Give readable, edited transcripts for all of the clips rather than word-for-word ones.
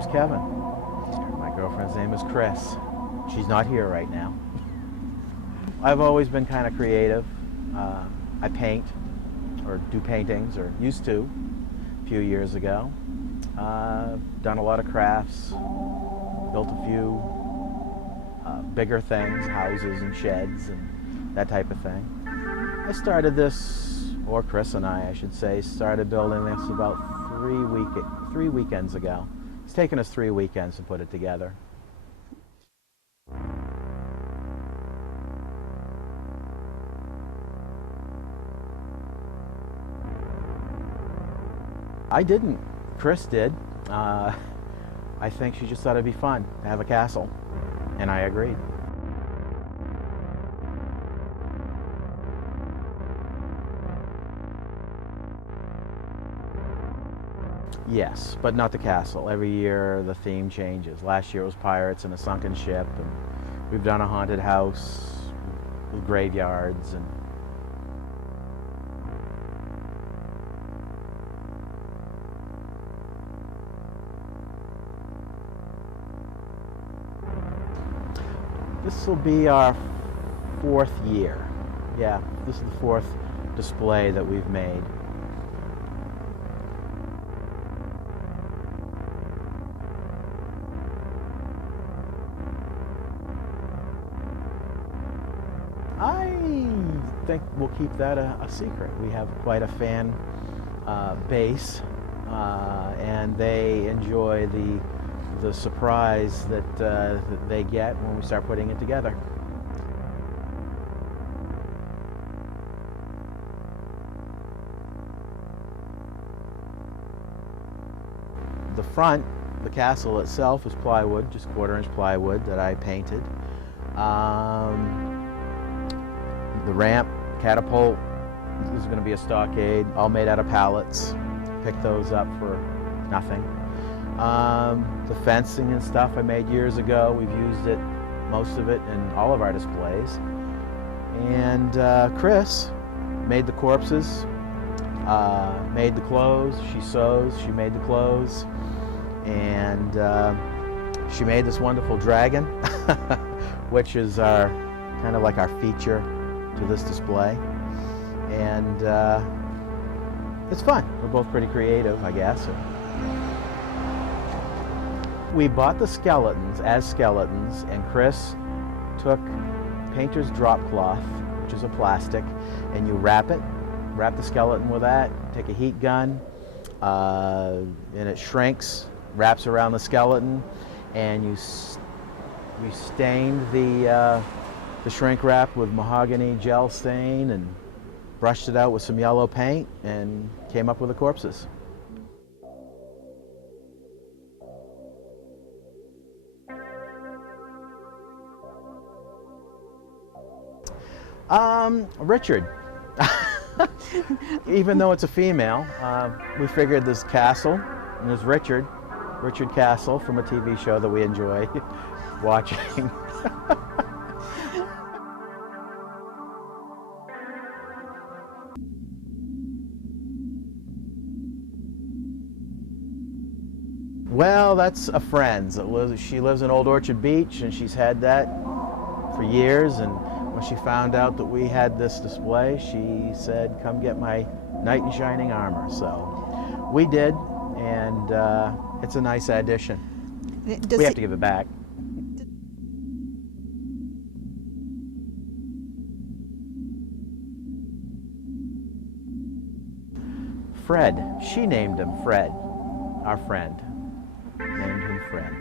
name's Kevin. My girlfriend's name is Chris. She's not here right now. I've always been kind of creative. I paint, or do paintings, or used to a few years ago. Done a lot of crafts, built a few bigger things, houses and sheds and that type of thing. I started this, or Chris and I should say, started building this about three weekends ago. It's taken us 3 weekends to put it together. I didn't. Chris did. I think she just thought it'd be fun to have a castle, and I agreed. Yes, but not the castle. Every year the theme changes. Last year it was pirates and a sunken ship, and we've done a haunted house with graveyards and this will be our 4th year. Yeah, this is the 4th display that we've made. I think we'll keep that a secret. We have quite a fan base, and they enjoy the surprise that they get when we start putting it together. The front, the castle itself, is plywood, just 1/4-inch plywood that I painted. The ramp, catapult, this is going to be a stockade, all made out of pallets. Picked those up for nothing. The fencing and stuff I made years ago, we've used it, most of it, in all of our displays. And Chris made the corpses, made the clothes. She sews, she made the clothes, and she made this wonderful dragon, which is our kind of like our feature to this display. And it's fun. We're both pretty creative, I guess. We bought the skeletons as skeletons, and Chris took painter's drop cloth, which is a plastic, and you wrap the skeleton with that, take a heat gun, and it shrinks, wraps around the skeleton, and we stained the shrink wrap with mahogany gel stain and brushed it out with some yellow paint and came up with the corpses. Richard. Even though it's a female, we figured this castle, and there's Richard Castle from a TV show that we enjoy watching. Well, that's a friend's. She lives in Old Orchard Beach, and she's had that for years. And when she found out that we had this display, she said, "Come get my knight in shining armor." So we did, and it's a nice addition. We have to give it back. Fred. She named him Fred, our friend. Named him Fred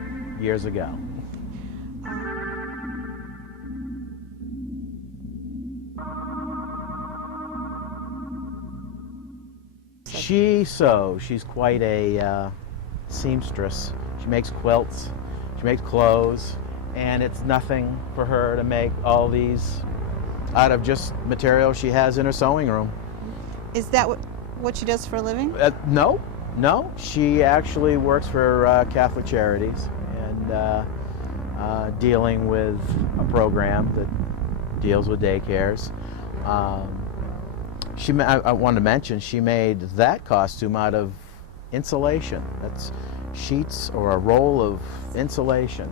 years ago. She sews. She's quite a seamstress. She makes quilts, she makes clothes, and it's nothing for her to make all these out of just material she has in her sewing room. Is that what she does for a living? No. She actually works for Catholic Charities and dealing with a program that deals with daycares. I wanted to mention she made that costume out of insulation. sheets or a roll of insulation.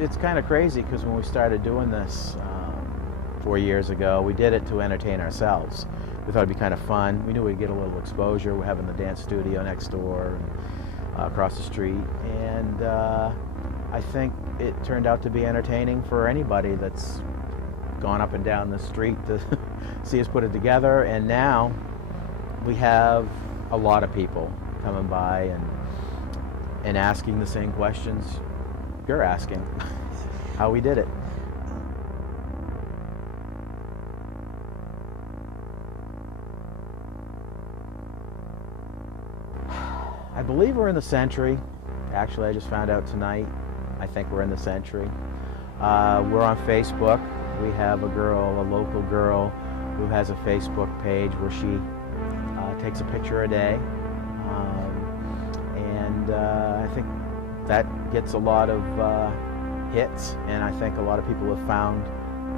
It's kind of crazy because when we started doing this 4 years ago, we did it to entertain ourselves. We thought it'd be kind of fun. We knew we'd get a little exposure. We're having the dance studio next door, across the street, and I think it turned out to be entertaining for anybody that's gone up and down the street to see us put it together. And now we have a lot of people coming by and asking the same questions you're asking, how we did it. I believe we're in the Century. Actually, I just found out tonight. I think we're in the Century. We're on Facebook. We have a local girl, who has a Facebook page where she takes a picture a day. I think that gets a lot of hits, and I think a lot of people have found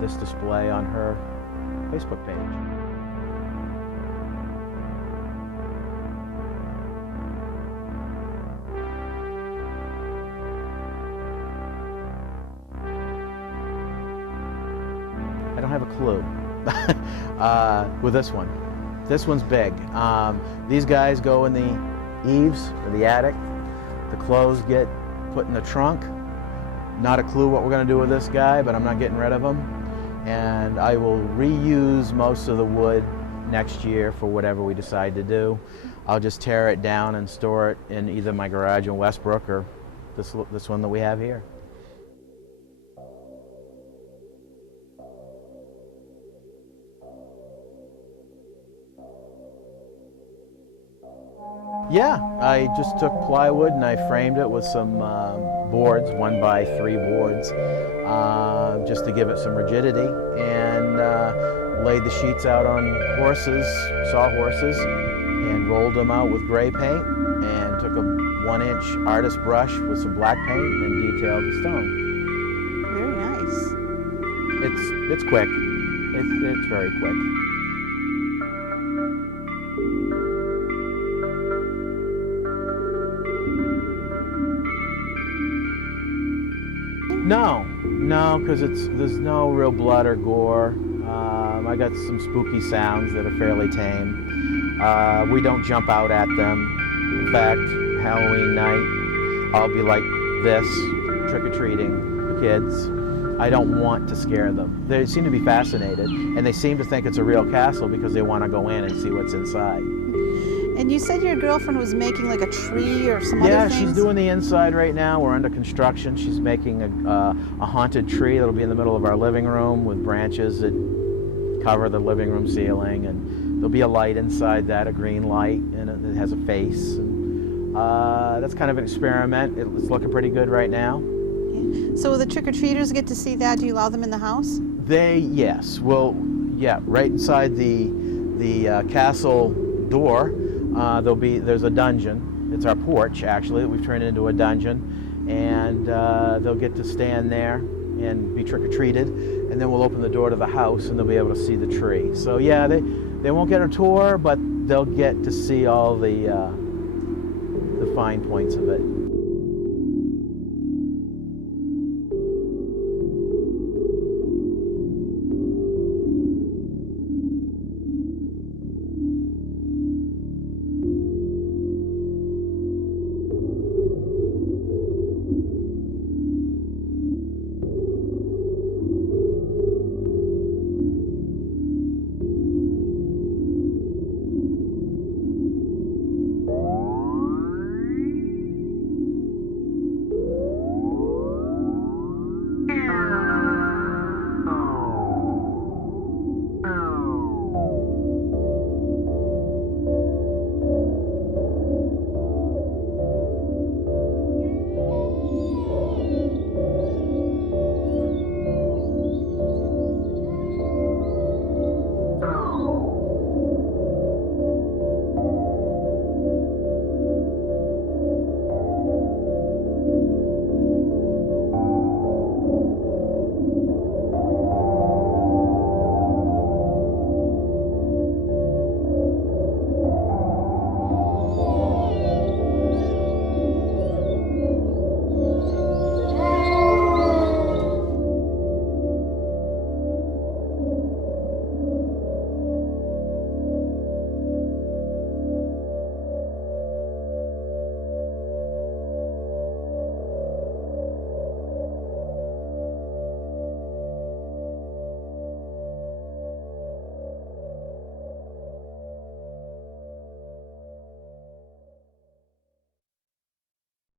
this display on her Facebook page. I don't have a clue with this one. This one's big. These guys go in the eaves or the attic. The clothes get put in the trunk. Not a clue what we're going to do with this guy, but I'm not getting rid of him. And I will reuse most of the wood next year for whatever we decide to do. I'll just tear it down and store it in either my garage in Westbrook or this one that we have here. Yeah, I just took plywood and I framed it with some boards, 1x3 boards, just to give it some rigidity, and laid the sheets out on sawhorses, and rolled them out with gray paint, and took a 1-inch artist brush with some black paint and detailed the stone. Very nice. It's quick. It's very quick. No, because there's no real blood or gore. I got some spooky sounds that are fairly tame. We don't jump out at them. In fact, Halloween night, I'll be like this, trick-or-treating the kids. I don't want to scare them. They seem to be fascinated, and they seem to think it's a real castle because they want to go in and see what's inside. And you said your girlfriend was making like a tree or some other things? Yeah, she's doing the inside right now. We're under construction. She's making a haunted tree that'll be in the middle of our living room with branches that cover the living room ceiling, and there'll be a light inside that, a green light, and it has a face. And that's kind of an experiment. It's looking pretty good right now. Yeah. So will the trick-or-treaters get to see that? Do you allow them in the house? Yes. Well, yeah, right inside the castle door, there's a dungeon. It's our porch, actually, that we've turned into a dungeon, and they'll get to stand there and be trick-or-treated, and then we'll open the door to the house and they'll be able to see the tree. So yeah, they won't get a tour, but they'll get to see all the fine points of it.